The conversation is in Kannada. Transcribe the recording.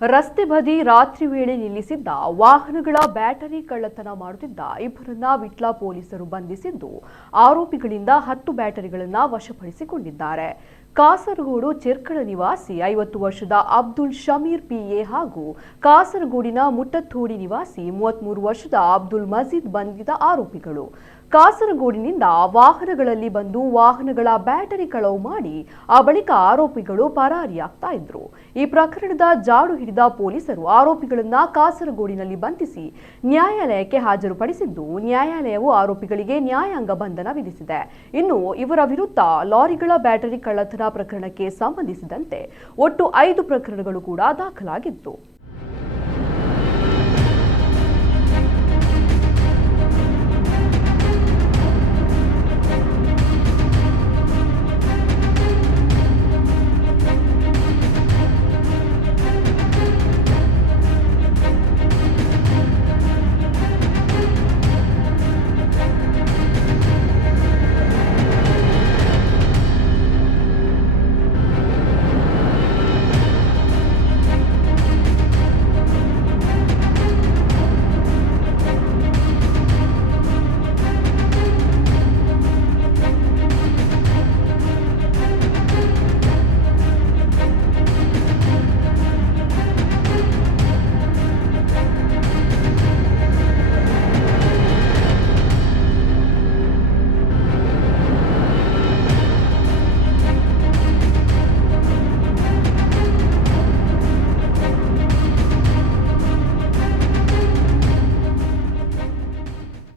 ರಸ್ತೆ ಬದಿ ರಾತ್ರಿ ವೇಳೆ ನಿಲ್ಲಿಸಿದ್ದ ವಾಹನಗಳ ಬ್ಯಾಟರಿ ಕಳ್ಳತನ ಮಾಡುತ್ತಿದ್ದ ಇಬ್ಬರನ್ನ ವಿಟ್ಲ ಪೊಲೀಸರು ಬಂಧಿಸಿದ್ದು ಆರೋಪಿಗಳಿಂದ 10 ಬ್ಯಾಟರಿಗಳನ್ನು ವಶಪಡಿಸಿಕೊಂಡಿದ್ದಾರೆ. ಕಾಸರಗೋಡು ಚಿರ್ಕಳ ನಿವಾಸಿ 50 ವರ್ಷದ ಅಬ್ದುಲ್ ಶಮೀರ್ ಪಿಎ ಹಾಗೂ ಕಾಸರಗೋಡಿನ ಮುಟ್ಟತ್ತೋಡಿ ನಿವಾಸಿ 33 ವರ್ಷದ ಅಬ್ದುಲ್ ಮಜೀದ್ ಬಂಧಿತ ಆರೋಪಿಗಳು. ಕಾಸರಗೋಡಿನಿಂದ ವಾಹನಗಳಲ್ಲಿ ಬಂದು ವಾಹನಗಳ ಬ್ಯಾಟರಿ ಕಳವು ಮಾಡಿ ಆ ಬಳಿಕ ಆರೋಪಿಗಳು ಪರಾರಿಯಾಗ್ತಾ ಇದ್ರು. ಈ ಪ್ರಕರಣದ ಜಾಡು ಹಿಡಿದ ಪೊಲೀಸರು ಆರೋಪಿಗಳನ್ನ ಕಾಸರಗೋಡಿನಲ್ಲಿ ಬಂಧಿಸಿ ನ್ಯಾಯಾಲಯಕ್ಕೆ ಹಾಜರುಪಡಿಸಿದ್ದು, ನ್ಯಾಯಾಲಯವು ಆರೋಪಿಗಳಿಗೆ ನ್ಯಾಯಾಂಗ ಬಂಧನ ವಿಧಿಸಿದೆ. ಇನ್ನು ಇವರ ವಿರುದ್ಧ ಲಾರಿಗಳ ಬ್ಯಾಟರಿ ಕಳ್ಳತನ ಪ್ರಕರಣಕ್ಕೆ ಸಂಬಂಧಿಸಿದಂತೆ ಒಟ್ಟು 5 ಪ್ರಕರಣಗಳು ಕೂಡ ದಾಖಲಾಗಿತ್ತು.